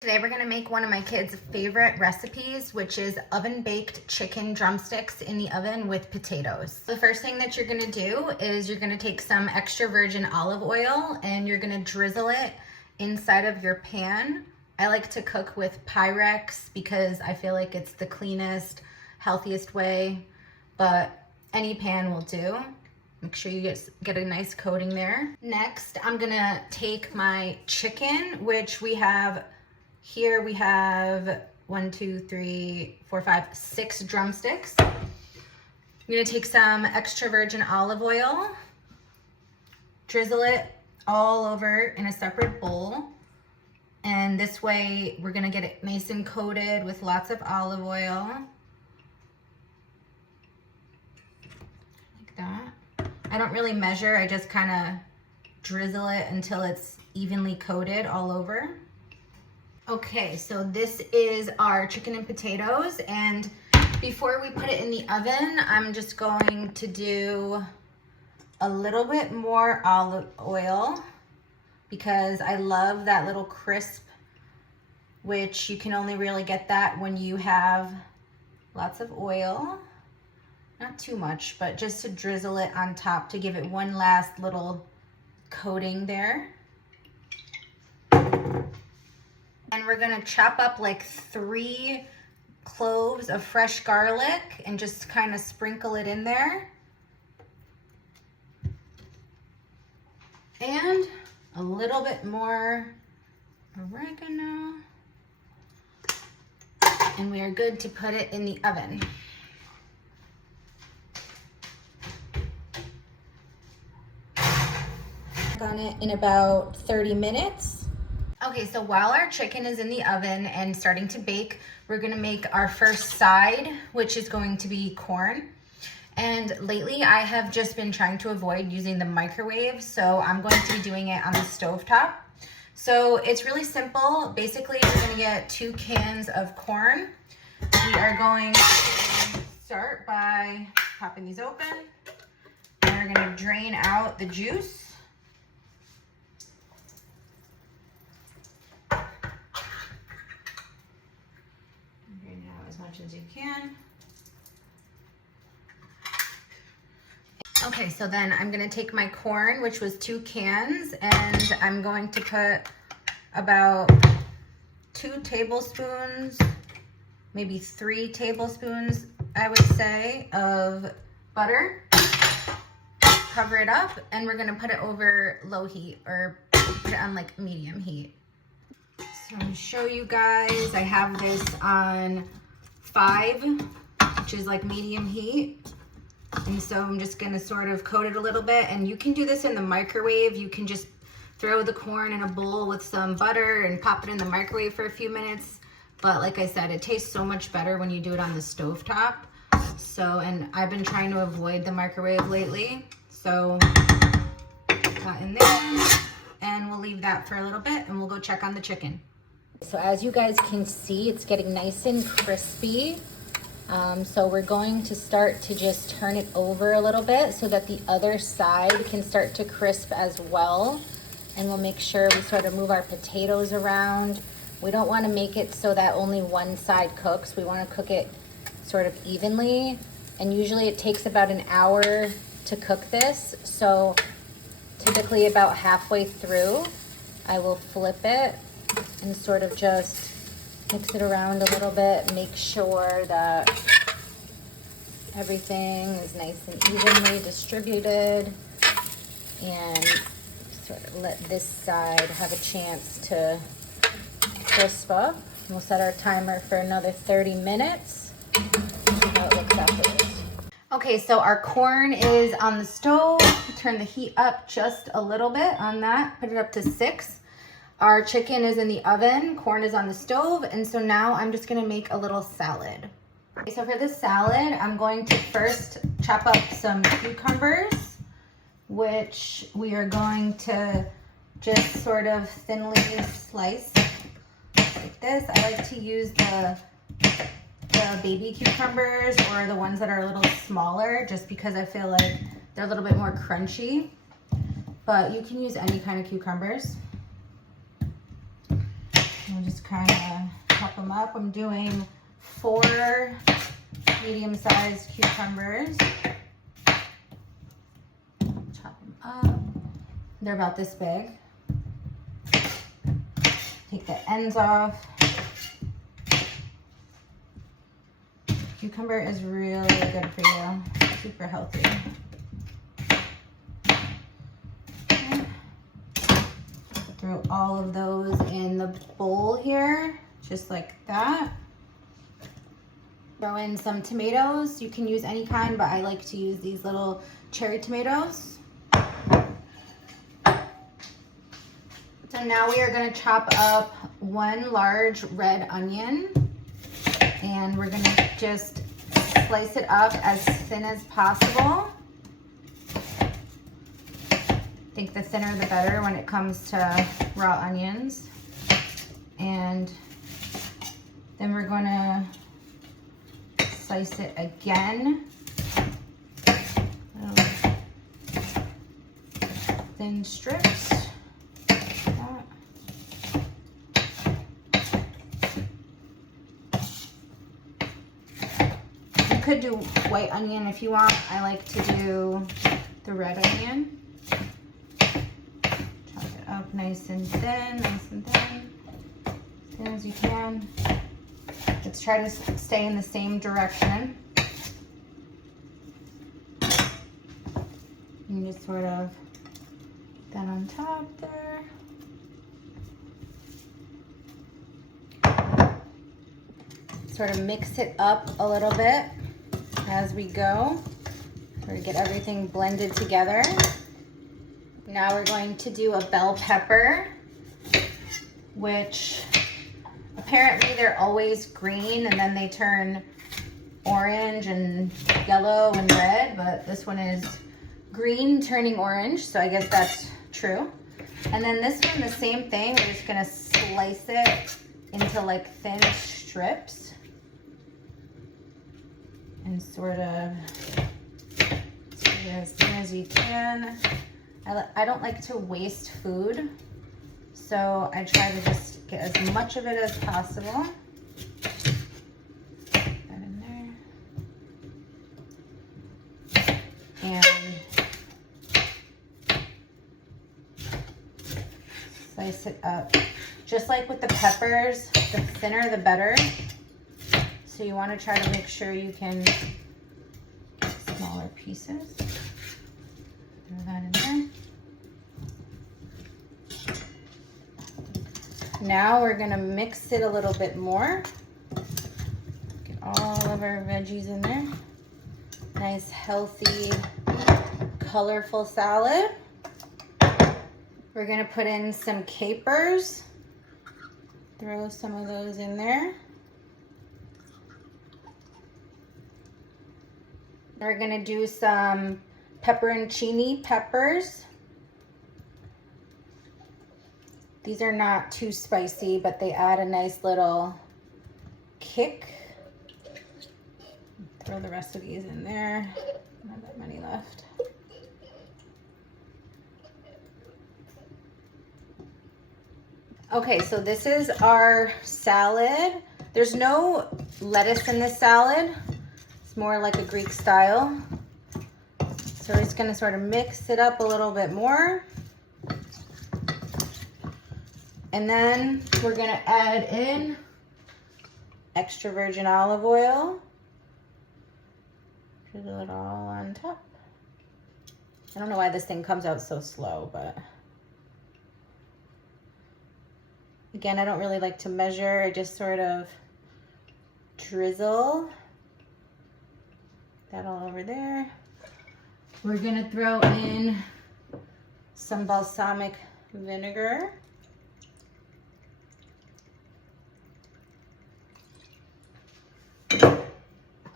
Today we're gonna make one of my kids' favorite recipes, which is oven-baked chicken drumsticks in the oven with potatoes. The first thing that you're gonna do is you're gonna take some extra virgin olive oil and you're gonna drizzle it inside of your pan. I like to cook with Pyrex because I feel like it's the cleanest, healthiest way, but any pan will do. Make sure you get a nice coating there. Next, I'm gonna take my chicken, which we have here. We have 6 drumsticks. I'm gonna take some extra virgin olive oil, drizzle it all over in a separate bowl. And this way we're gonna get it nice and coated with lots of olive oil. Like that. I don't really measure, I just kind of drizzle it until it's evenly coated all over. Okay, so this is our chicken and potatoes, and before we put it in the oven, I'm just going to do a little bit more olive oil because I love that little crisp, which you can only really get that when you have lots of oil. Not too much, but just to drizzle it on top to give it one last little coating there. And we're gonna chop up like 3 cloves of fresh garlic and just kind of sprinkle it in there. And a little bit more oregano. And we are good to put it in the oven. On it in about 30 minutes. Okay, so while our chicken is in the oven and starting to bake, we're gonna make our first side, which is going to be corn. And lately I have just been trying to avoid using the microwave, so I'm going to be doing it on the stovetop. So it's really simple. Basically, you're gonna get 2 cans of corn. We are going to start by popping these open. And we're gonna drain out the juice. As much as you can. Okay, so then I'm gonna take my corn, which was 2 cans, and I'm going to put about 2 tablespoons, maybe 3 tablespoons, I would say, of butter. Cover it up, and we're gonna put it over low heat, or put it on like medium heat. So I'm gonna show you guys, I have this on 5, which is like medium heat. And so I'm just gonna sort of coat it a little bit, and you can do this in the microwave. You can just throw the corn in a bowl with some butter and pop it in the microwave for a few minutes. But like I said, it tastes so much better when you do it on the stovetop. So, and I've been trying to avoid the microwave lately. So, that in there, and we'll leave that for a little bit and we'll go check on the chicken. So as you guys can see, it's getting nice and crispy. So we're going to start to just turn it over a little bit so that the other side can start to crisp as well. And we'll make sure we sort of move our potatoes around. We don't want to make it so that only one side cooks. We want to cook it sort of evenly. And usually it takes about an hour to cook this. So typically about halfway through, I will flip it and sort of just mix it around a little bit, make sure that everything is nice and evenly distributed, and sort of let this side have a chance to crisp up. We'll set our timer for another 30 minutes. See how it looks after this. Okay, so our corn is on the stove. Turn the heat up just a little bit on that, put it up to 6. Our chicken is in the oven, corn is on the stove, and so now I'm just gonna make a little salad. Okay, so for this salad, I'm going to first chop up some cucumbers, which we are going to just sort of thinly slice like this. I like to use the baby cucumbers or the ones that are a little smaller, just because I feel like they're a little bit more crunchy, but you can use any kind of cucumbers. And just kind of chop them up. I'm doing 4 medium-sized cucumbers. Chop them up. They're about this big. Take the ends off. Cucumber is really good for you. Super healthy. Okay. Throw all of those in the bowl here, just like that. Throw in some tomatoes. You can use any kind, but I like to use these little cherry tomatoes. So now we are going to chop up 1 large red onion, and we're going to just slice it up as thin as possible. I think the thinner the better when it comes to raw onions. And then we're going to slice it again. Thin strips. You could do white onion if you want. I like to do the red onion. Chop it up nice and thin, as thin as you can. Let's try to stay in the same direction. And just sort of put that on top there. Sort of mix it up a little bit as we go. Sort of get everything blended together. Now we're going to do a bell pepper, which apparently they're always green and then they turn orange and yellow and red, but this one is green turning orange, so I guess that's true. And then this one, the same thing. We're just gonna slice it into like thin strips and sort of as thin as you can. I don't like to waste food, so I try to just get as much of it as possible. Put that in there. And slice it up. Just like with the peppers, the thinner the better. So you want to try to make sure you can get smaller pieces. Throw that in there. Now we're going to mix it a little bit more. Get all of our veggies in there. Nice, healthy, colorful salad. We're going to put in some capers. Throw some of those in there. We're going to do some pepperoncini peppers. These are not too spicy, but they add a nice little kick. Throw the rest of these in there. Not that many left. Okay, so this is our salad. There's no lettuce in this salad. It's more like a Greek style. So we're just gonna sort of mix it up a little bit more. And then we're gonna add in extra virgin olive oil. Drizzle it all on top. I don't know why this thing comes out so slow, but again, I don't really like to measure. I just sort of drizzle that all over there. We're gonna throw in some balsamic vinegar.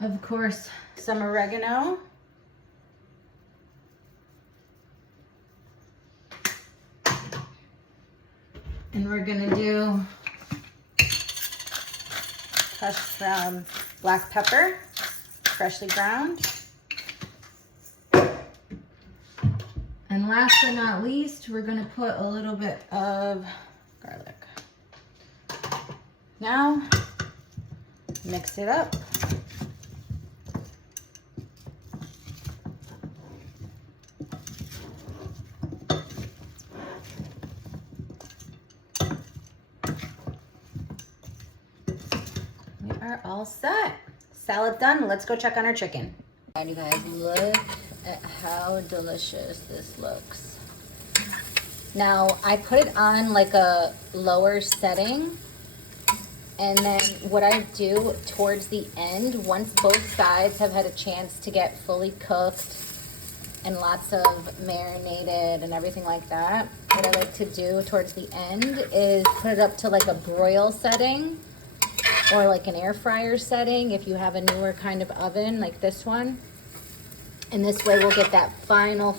Of course, some oregano. And we're gonna do crushed black pepper, freshly ground. And last but not least, we're gonna put a little bit of garlic. Now, mix it up. We are all set. Salad done. Let's go check on our chicken. All right, you guys, look at how delicious this looks. Now, I put it on like a lower setting, and then what I do towards the end, once both sides have had a chance to get fully cooked and lots of marinated and everything like that, what I like to do towards the end is put it up to like a broil setting or like an air fryer setting if you have a newer kind of oven like this one. And this way we'll get that final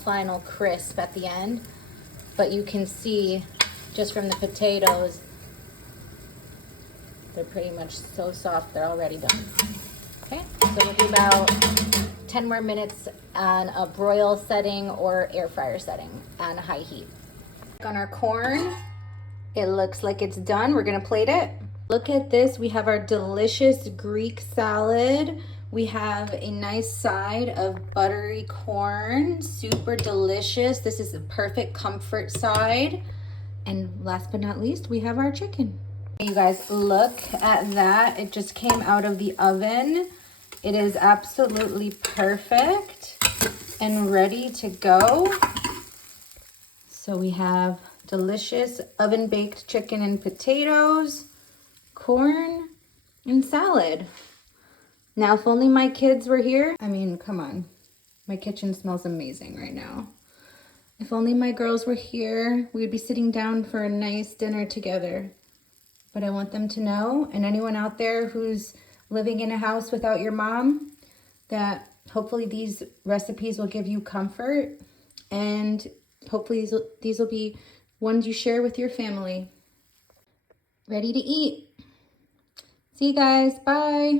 crisp at the end. But you can see just from the potatoes, they're pretty much so soft, they're already done. Okay, so we'll do about 10 more minutes on a broil setting or air fryer setting on high heat. On our corn, it looks like it's done. We're gonna plate it. Look at this, we have our delicious Greek salad. We have a nice side of buttery corn, super delicious. This is a perfect comfort side. And last but not least, we have our chicken. You guys, look at that. It just came out of the oven. It is absolutely perfect and ready to go. So we have delicious oven-baked chicken and potatoes, corn, and salad. Now, if only my kids were here. I mean, come on. My kitchen smells amazing right now. If only my girls were here, we'd be sitting down for a nice dinner together. But I want them to know, and anyone out there who's living in a house without your mom, that hopefully these recipes will give you comfort, and hopefully these will be ones you share with your family. Ready to eat. See you guys. Bye.